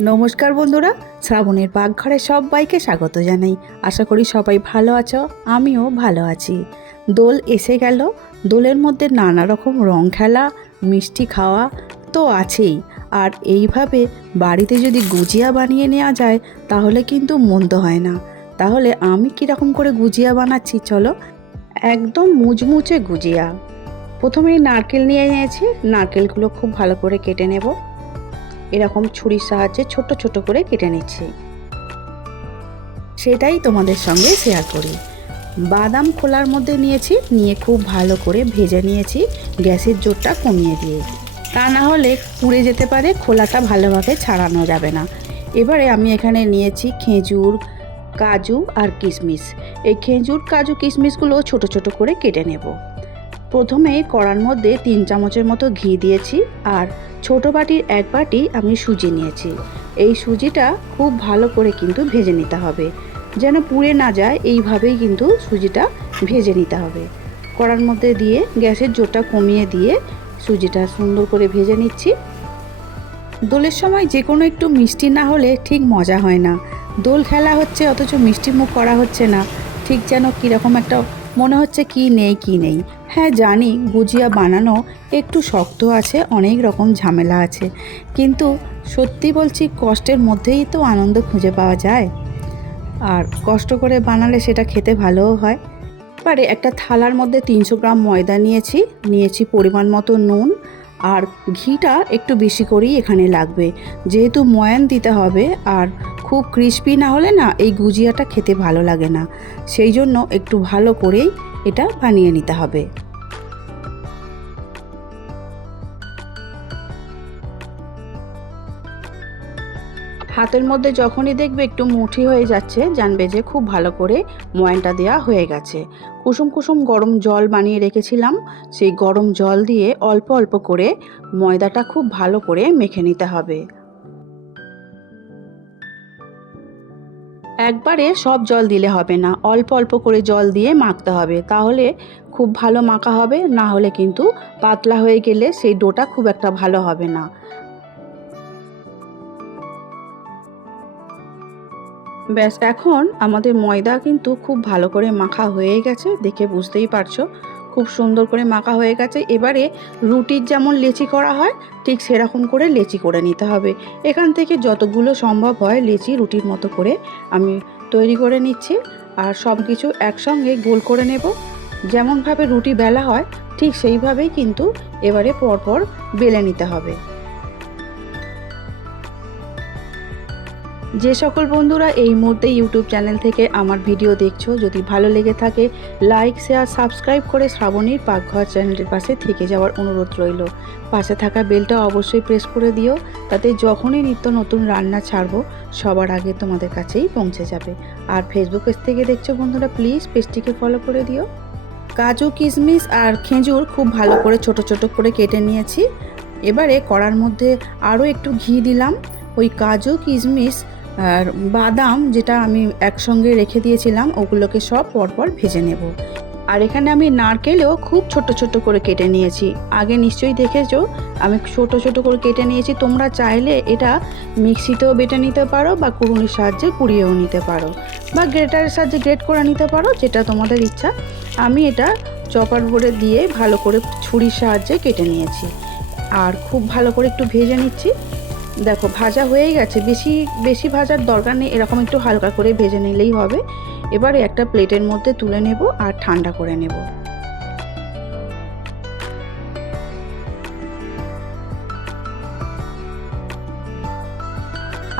নমস্কার বন্ধুরা, শ্রাবণের পাকঘরে সবাইকে স্বাগত জানাই। আশা করি সবাই ভালো আছো, আমিও ভালো আছি। দোল এসে গেল, দোলের মধ্যে নানা রকম রং খেলা, মিষ্টি খাওয়া তো আছেই। আর এইভাবে বাড়িতে যদি গুজিয়া বানিয়ে নেওয়া যায় তাহলে কিন্তু মন্দ হয় না। তাহলে আমি কীরকম করে গুজিয়া বানাচ্ছি চলো। একদম মুচমুচে গুজিয়া। প্রথমেই নারকেল নিয়ে নিয়েছি, নারকেলগুলো খুব ভালো করে কেটে নেব। এরকম ছুরির সাহায্যে ছোট ছোট করে কেটে নিচ্ছি, সেটাই তোমাদের সঙ্গে শেয়ার করি। বাদাম খোলার মধ্যে নিয়েছি, নিয়ে খুব ভালো করে ভেজে নিয়েছি গ্যাসের জোরটা কমিয়ে দিয়ে, তা না হলে পুড়ে যেতে পারে, খোলাটা ভালোভাবে ছাড়ানো যাবে না। এবারে আমি এখানে নিয়েছি খেজুর, কাজু আর কিশমিশ। এই খেজুর, কাজু, কিশমিশগুলো ছোট ছোট করে কেটে নেব। প্রথমে কড়ার মধ্যে 3 চামচের মতো ঘি দিয়েছি, আর ছোট বাটির 1 বাটি আমি সুজি নিয়েছি। এই সুজিটা খুব ভালো করে কিন্তু ভেজে নিতে হবে, যেন পুড়ে না যায়, এইভাবেই কিন্তু সুজিটা ভেজে নিতে হবে। কড়ার মধ্যে দিয়ে গ্যাসের জোরটা কমিয়ে দিয়ে সুজিটা সুন্দর করে ভেজে নিচ্ছি। দোলের সময় যে কোনো একটু মিষ্টি না হলে ঠিক মজা হয় না। দোল খেলা হচ্ছে অথচ মিষ্টি মুখ করা হচ্ছে না, ঠিক যেন কীরকম একটা মনে হচ্ছে কি নেই। হ্যাঁ জানি, গুজিয়া বানানো একটু শক্ত আছে, অনেক রকম ঝামেলা আছে, কিন্তু সত্যি বলছি কষ্টের মধ্যেই তো আনন্দ খুঁজে পাওয়া যায়। আর কষ্ট করে বানালে সেটা খেতে ভালোও হয়। এবারে একটা থালার মধ্যে 300 গ্রাম ময়দা নিয়েছি পরিমাণ মতো নুন, আর ঘিটা একটু বেশি করেই এখানে লাগবে, যেহেতু ময়ান দিতে হবে। আর খুব ক্রিস্পি না হলে না এই গুজিয়াটা খেতে ভালো লাগে না, সেই জন্য একটু ভালো করেই এটা বানিয়ে নিতে হবে। হাতের মধ্যে যখনই দেখবে একটু মুঠি হয়ে যাচ্ছে, জানবে যে খুব ভালো করে ময়ানটা দেওয়া হয়ে গেছে। কুসুম কুসুম গরম জল বানিয়ে রেখেছিলাম, সেই গরম জল দিয়ে অল্প অল্প করে ময়দাটা খুব ভালো করে মেখে নিতে হবে। একবারে সব জল দিলে হবে না, অল্প অল্প করে জল দিয়ে মাখতে হবে, তাহলে খুব ভালো মাখা হবে। না হলে কিন্তু পাতলা হয়ে গেলে সেই ডোটা খুব একটা ভালো হবে না। ব্যাস, এখন আমাদের ময়দা কিন্তু খুব ভালো করে মাখা হয়ে গেছে, দেখে বুঝতেই পারছো খুব সুন্দর করে মাখা হয়ে গেছে। এবারে রুটির যেমন লেচি করা হয় ঠিক সেরকম করে লেচি করে নিতে হবে। এখান থেকে যতগুলো সম্ভব হয় লেচি রুটির মতো করে আমি তৈরি করে নিচ্ছি, আর সব কিছু একসঙ্গে গোল করে নেব। যেমনভাবে রুটি বেলা হয় ঠিক সেইভাবেই কিন্তু এবারে পরপর বেলে নিতে হবে। যে সকল বন্ধুরা এই মুহূর্তে ইউটিউব চ্যানেল থেকে আমার ভিডিও দেখছো, যদি ভালো লেগে থাকে লাইক, শেয়ার, সাবস্ক্রাইব করে শ্রাবণীর পাকঘর চ্যানেলের পাশে থেকে যাওয়ার অনুরোধ রইল। পাশে থাকা বেলটা অবশ্যই প্রেস করে দিও, তাতে যখনই নিত্য নতুন রান্না ছাড়বো সবার আগে তোমাদের কাছেই পৌঁছে যাবে। আর ফেসবুক পেজ থেকে দেখছো বন্ধুরা, প্লিজ পেজটিকে ফলো করে দিও। কাজু, কিশমিশ আর খেজুর খুব ভালো করে ছোট ছোট করে কেটে নিয়েছি। এবারে কড়ার মধ্যে আরও একটু ঘি দিলাম। ওই কাজু, কিশমিশ আর বাদাম যেটা আমি একসঙ্গে রেখে দিয়েছিলাম ওগুলোকে সব পরপর ভেজে নেব। আর এখানে আমি নারকেলও খুব ছোট ছোট করে কেটে নিয়েছি, আগে নিশ্চয়ই দেখেছো আমি ছোট ছোট করে কেটে নিয়েছি। তোমরা চাইলে এটা মিক্সিতেও বেটে নিতে পারো, বা কুড়ুনির সাহায্যে কুড়িয়েও নিতে পারো, বা গ্রেটারের সাহায্যে গ্রেট করে নিতে পারো, যেটা তোমাদের ইচ্ছা। আমি এটা চপার বোর্ডে দিয়ে ভালো করে ছুরির সাহায্যে কেটে নিয়েছি, আর খুব ভালো করে একটু ভেজে নিচ্ছি। দেখো ভাজা হয়েই গেছে, বেশি বেশি ভাজার দরকার নেই, এরকম একটু হালকা করে ভেজে নিলেই হবে। এবারে একটা প্লেটের মধ্যে তুলে নেব আর ঠান্ডা করে নেব।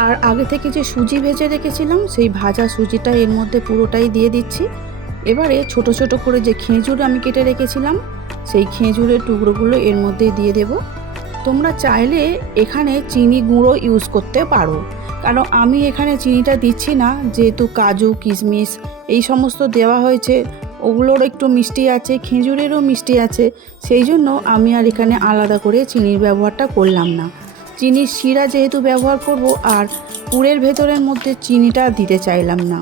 আর আগে থেকে যে সুজি ভেজে রেখেছিলাম সেই ভাজা সুজিটা এর মধ্যে পুরোটাই দিয়ে দিচ্ছি। এবারে ছোট ছোট করে যে খেজুর আমি কেটে রেখেছিলাম সেই খেজুরের টুকরোগুলো এর মধ্যে দিয়ে দেব। তোমরা চাইলে এখানে চিনি গুঁড়ো ইউজ করতে পারো, কারণ আমি এখানে চিনিটা দিচ্ছি না, যেহেতু কাজু, কিশমিশ এই সমস্ত দেওয়া হয়েছে, ওগুলোর একটু মিষ্টি আছে, খেজুরেরও মিষ্টি আছে, সেই জন্য আমি আর এখানে আলাদা করে চিনির ব্যবহারটা করলাম না। চিনির শিরা যেহেতু ব্যবহার করব, আর পুরের ভেতরের মধ্যে চিনিটা দিতে চাইলাম না।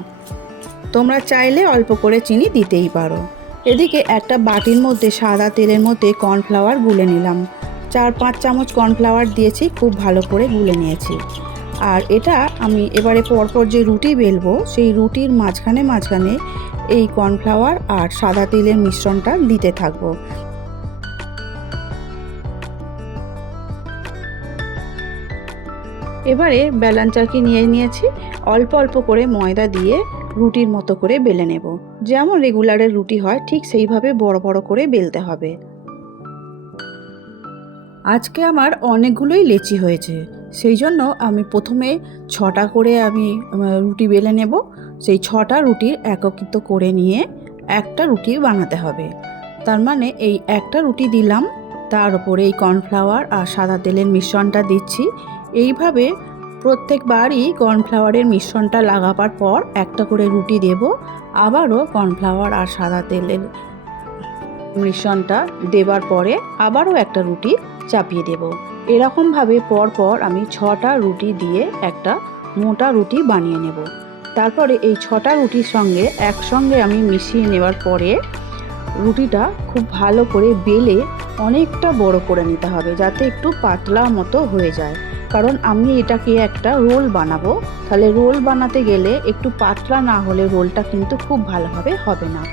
তোমরা চাইলে অল্প করে চিনি দিতেই পারো। এদিকে একটা বাটির মধ্যে সাদা তেলের মধ্যে কর্নফ্লাওয়ার গুলে নিলাম। 4-5 চামচ কর্নফ্লাওয়ার দিয়েছি, খুব ভালো করে গুলে নিয়েছি। আর এটা আমি এবারে পরপর যে রুটি বেলবো সেই রুটির মাঝখানে মাঝখানে এই কর্নফ্লাওয়ার আর সাদা তেলের মিশ্রণটা দিতে থাকবো। এবারে বেলন চাকি নিয়ে নিয়েছি, অল্প অল্প করে ময়দা দিয়ে রুটির মতো করে বেলে নেব। যেমন রেগুলারের রুটি হয় ঠিক সেইভাবে বড় বড় করে বেলতে হবে। আজকে আমার অনেকগুলোই লেচি হয়েছে, সেই জন্য আমি প্রথমে 6টা করে আমি রুটি বেলে নেব। সেই 6টা রুটির একত্রিত করে নিয়ে একটা রুটি বানাতে হবে। তার মানে এই একটা রুটি দিলাম, তার উপরে এই কর্নফ্লাওয়ার আর সাদা তেলের মিশ্রণটা দিচ্ছি। এইভাবে প্রত্যেকবারই কর্নফ্লাওয়ারের মিশ্রণটা লাগাবার পর একটা করে রুটি দেব, আবারও কর্নফ্লাওয়ার আর সাদা তেলের মিশ্রণটা দেবার পরে আবারও একটা রুটি চাপিয়ে দেব। এরকমভাবে পরপর আমি 6টা রুটি দিয়ে একটা মোটা রুটি বানিয়ে নেব। তারপরে এই 6টা রুটির সঙ্গে একসঙ্গে আমি মিশিয়ে নেওয়ার পরে রুটিটা খুব ভালো করে বেলে অনেকটা বড় করে নিতে হবে, যাতে একটু পাতলা মতো হয়ে যায়। কারণ আমি এটাকে একটা রোল বানাবো, তাহলে রোল বানাতে গেলে একটু পাতলা না হলে রোলটা কিন্তু খুব ভালোভাবে হবে না।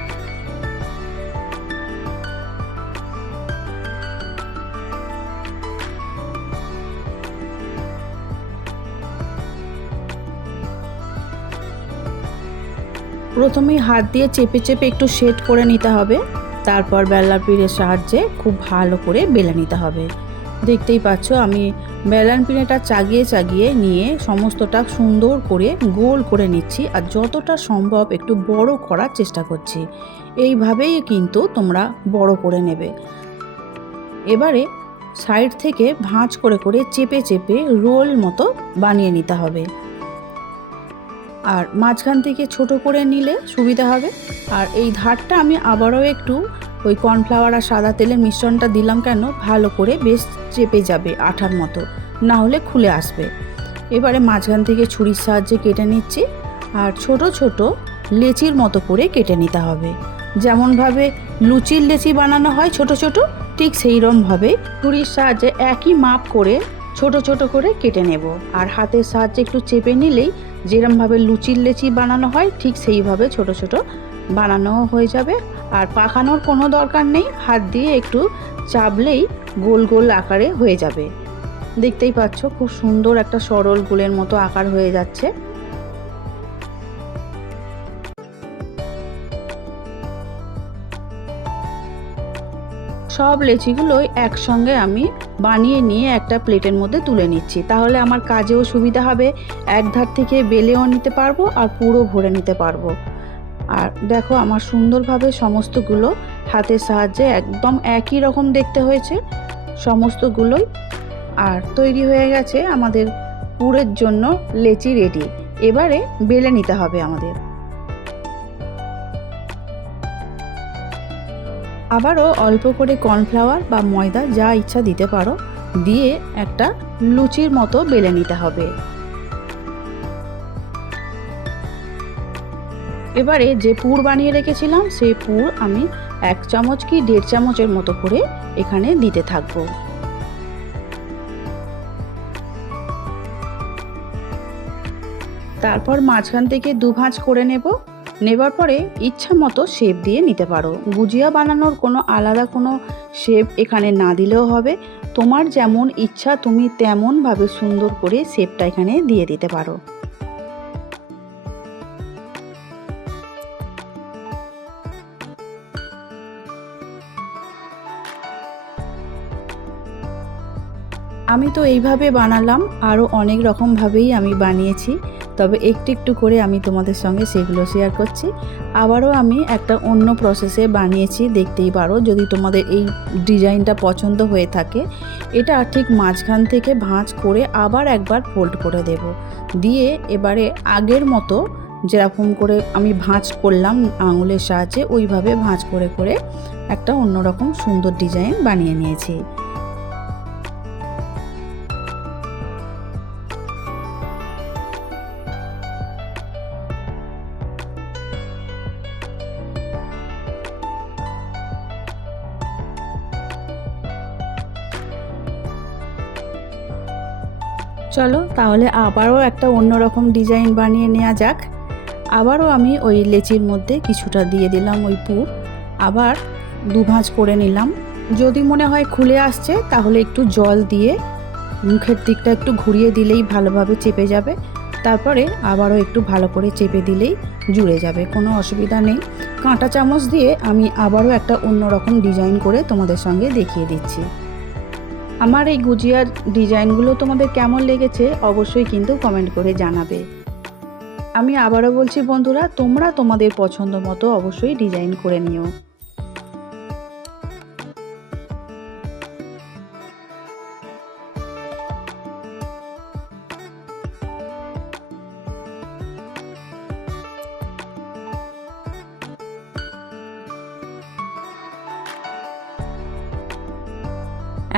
প্রথমেই হাত দিয়ে চেপে চেপে একটু সেট করে নিতে হবে, তারপর বেলার পিঁড়ের সাহায্যে খুব ভালো করে বেলে নিতে হবে। দেখতেই পাচ্ছ আমি বেলান পিঁড়েটা চাগিয়ে চাগিয়ে নিয়ে সমস্তটা সুন্দর করে গোল করে নিচ্ছি, আর যতটা সম্ভব একটু বড় করার চেষ্টা করছি। এইভাবেই কিন্তু তোমরা বড় করে নেবে। এবারে সাইড থেকে ভাঁজ করে করে চেপে চেপে রোল মতো বানিয়ে নিতে হবে, আর মাঝখান থেকে ছোট করে নিলে সুবিধা হবে। আর এই ধারটা আমি আবারও একটু ওই কর্নফ্লাওয়ার আর সাদা তেলের মিশ্রণটা দিলাম কেন, ভালো করে বেশ চেপে যাবে আঠার মতো, না হলে খুলে আসবে। এবারে মাঝখান থেকে ছুরির সাহায্যে কেটে নিচ্ছি, আর ছোট ছোট লেচির মতো করে কেটে নিতে হবে। যেমনভাবে লুচির লেচি বানানো হয় ছোট ছোট, ঠিক সেইরকমভাবে ছুরির সাহায্যে একই মাপ করে ছোট ছোট করে কেটে নেব। আর হাতের সাহায্যে একটু চেপে নিলেই যেরমভাবে লুচির লেচি বানানো হয় ঠিক সেইভাবে ছোট ছোট বানানো হয়ে যাবে। আর পাকানোর কোনো দরকার নেই, হাত দিয়ে একটু চাপলেই গোল গোল আকারে হয়ে যাবে। দেখতেই পাচ্ছ খুব সুন্দর একটা সরল গোলের মতো আকার হয়ে যাচ্ছে। সব লেচিগুলোই একসঙ্গে আমি বানিয়ে নিয়ে একটা প্লেটের মধ্যে তুলে নিচ্ছি, তাহলে আমার কাজেও সুবিধা হবে। এক ধার থেকে বেলেও নিতে পারবো আর পুরো ভরে নিতে পারবো। আর দেখো আমার সুন্দরভাবে সমস্তগুলো হাতের সাহায্যে একদম একই রকম দেখতে হয়েছে সমস্তগুলোই। আর তৈরি হয়ে গেছে আমাদের পুরের জন্য লেচি রেডি। এবারে বেলে নিতে হবে আমাদের। আবারও অল্প করে কর্নফ্লাওয়ার বা ময়দা যা ইচ্ছা দিতে পারো, দিয়ে একটা লুচির মতো বেলে নিতে হবে। এবারে যে পুর বানিয়ে রেখেছিলাম সেই পুর আমি 1 চামচ কি 1.5 চামচের মতো করে এখানে দিতে থাকবো। তারপর মাঝখান থেকে দুভাঁজ করে নেবার পরে ইচ্ছা মতো শেপ দিয়ে নিতে পারো। গুজিয়া বানানোর কোনো আলাদা কোনো শেপ এখানে না দিলেও হবে, তোমার যেমন ইচ্ছা তুমি তেমনভাবে সুন্দর করে শেপটা এখানে দিয়ে দিতে পারো। আমি তো এইভাবে বানালাম, আরও অনেক রকমভাবেই আমি বানিয়েছি, তবে একটু একটু করে আমি তোমাদের সঙ্গে সেগুলো শেয়ার করছি। আবারও আমি একটা অন্য প্রসেসে বানিয়েছি, দেখতেই পারো। যদি তোমাদের এই ডিজাইনটা পছন্দ হয়ে থাকে, এটা ঠিক মাঝখান থেকে ভাঁজ করে আবার একবার ফোল্ড করে দেব, দিয়ে এবারে আগের মতো যেরকম করে আমি ভাঁজ করলাম আঙুলের সাহায্যে, ওইভাবে ভাঁজ করে করে একটা অন্যরকম সুন্দর ডিজাইন বানিয়ে নিয়েছি। চলো তাহলে আবারও একটা অন্যরকম ডিজাইন বানিয়ে নেওয়া যাক। আবারও আমি ওই লেচির মধ্যে কিছুটা দিয়ে দিলাম ওই পুর, আবার দুভাঁজ করে নিলাম। যদি মনে হয় খুলে আসছে তাহলে একটু জল দিয়ে মুখের দিকটা একটু ঘুরিয়ে দিলেই ভালোভাবে চেপে যাবে, তারপরে আবারও একটু ভালো করে চেপে দিলেই জুড়ে যাবে, কোনো অসুবিধা নেই। কাঁটা চামচ দিয়ে আমি আবারও একটা অন্যরকম ডিজাইন করে তোমাদের সঙ্গে দেখিয়ে দিচ্ছি। আমার এই গুজিয়ার ডিজাইনগুলো তোমাদের কেমন লেগেছে অবশ্যই কিন্তু কমেন্ট করে জানাবে। আমি আবারও বলছি বন্ধুরা, তোমরা তোমাদের পছন্দ মতো অবশ্যই ডিজাইন করে নিও।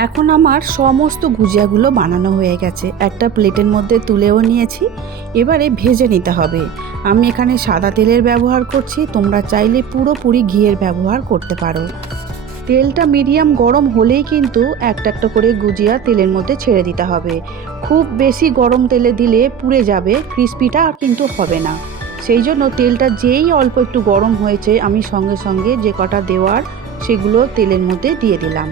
এখন আমার সমস্ত গুজিয়াগুলো বানানো হয়ে গেছে, একটা প্লেটের মধ্যে তুলেও নিয়েছি। এবারে ভেজে নিতে হবে। আমি এখানে সাদা তেলের ব্যবহার করছি, তোমরা চাইলে পুরোপুরি ঘিয়ের ব্যবহার করতে পারো। তেলটা মিডিয়াম গরম হলেই কিন্তু একটা একটা করে গুজিয়া তেলের মধ্যে ছেড়ে দিতে হবে। খুব বেশি গরম তেলে দিলে পুড়ে যাবে, ক্রিস্পিটা কিন্তু হবে না। সেই জন্য তেলটা যেই অল্প একটু গরম হয়েছে আমি সঙ্গে সঙ্গে যে কটা দেওয়ার সেগুলো তেলের মধ্যে দিয়ে দিলাম।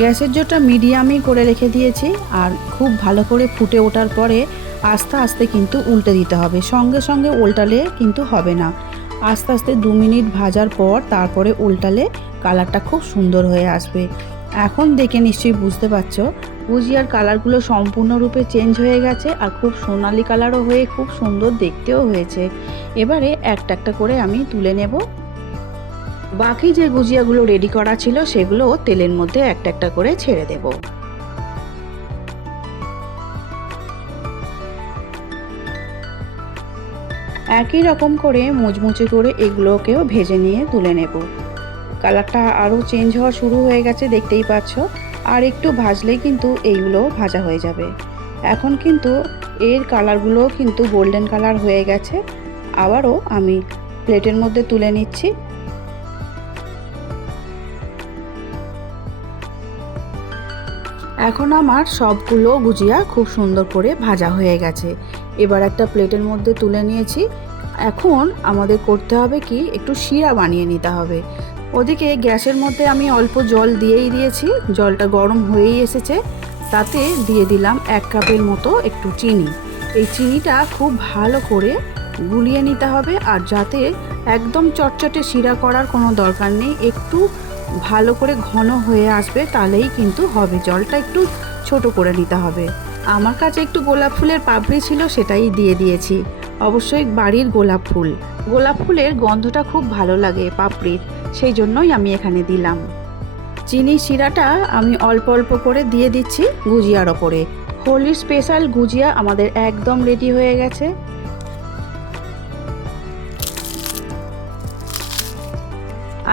গ্যাসের জোরটা মিডিয়ামই করে রেখে দিয়েছি, আর খুব ভালো করে ফুটে ওঠার পরে আস্তে আস্তে কিন্তু উল্টে দিতে হবে, সঙ্গে সঙ্গে উল্টালে কিন্তু হবে না। আস্তে আস্তে 2 মিনিট ভাজার পর তারপরে উল্টালে কালারটা খুব সুন্দর হয়ে আসবে। এখন দেখে নিশ্চয়ই বুঝতে পারছো গুজিয়ার কালারগুলো সম্পূর্ণরূপে চেঞ্জ হয়ে গেছে, আর খুব সোনালি কালারও হয়ে খুব সুন্দর দেখতেও হয়েছে। এবারে একটা একটা করে আমি তুলে নেব। বাকি যে গুজিয়াগুলো রেডি করা ছিল সেগুলো তেলের মধ্যে একটা একটা করে ছেড়ে দেব। একই রকম করে মুচমুচে করে এগুলোকেও ভেজে নিয়ে তুলে নেব। কালারটা আরও চেঞ্জ হওয়া শুরু হয়ে গেছে, দেখতেই পাচ্ছ। আর একটু ভাজলেই কিন্তু এইগুলো ভাজা হয়ে যাবে। এখন কিন্তু এর কালারগুলো কিন্তু গোল্ডেন কালার হয়ে গেছে। আবারও আমি প্লেটের মধ্যে তুলে নিচ্ছি। এখন আমার সবগুলো গুজিয়া খুব সুন্দর করে ভাজা হয়ে গেছে। এবার একটা প্লেটের মধ্যে তুলে নিয়েছি। এখন আমাদের করতে হবে কি, একটু শিরা বানিয়ে নিতে হবে। ওদিকে গ্যাসের মধ্যে আমি অল্প জল দিয়েই দিয়েছি, জলটা গরম হয়েই এসেছে। তাতে দিয়ে দিলাম 1 কাপের মতো একটু চিনি। এই চিনিটা খুব ভালো করে গুলিয়ে নিতে হবে, আর যাতে একদম চটচটে শিরা করার কোনো দরকার নেই, একটু ভালো করে ঘন হয়ে আসবে তাহলেই কিন্তু হবে। জলটা একটু ছোট করে নিতে হবে। আমার কাছে একটু গোলাপ ফুলের পাপড়ি ছিল, সেটাই দিয়ে দিয়েছি। অবশ্যই বাড়ির গোলাপ ফুল, গোলাপ ফুলের গন্ধটা খুব ভালো লাগে পাপড়ির, সেই জন্যই আমি এখানে দিলাম। চিনি শিরাটা আমি অল্প অল্প করে দিয়ে দিচ্ছি গুজিয়ার ওপরে। হোলির স্পেশাল গুজিয়া আমাদের একদম রেডি হয়ে গেছে।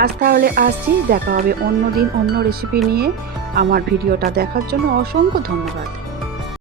আজ তাহলে আসছি, দেখা হবে অন্য দিন অন্য রেসিপি নিয়ে। আমার ভিডিওটা দেখার জন্য অসংখ্য ধন্যবাদ।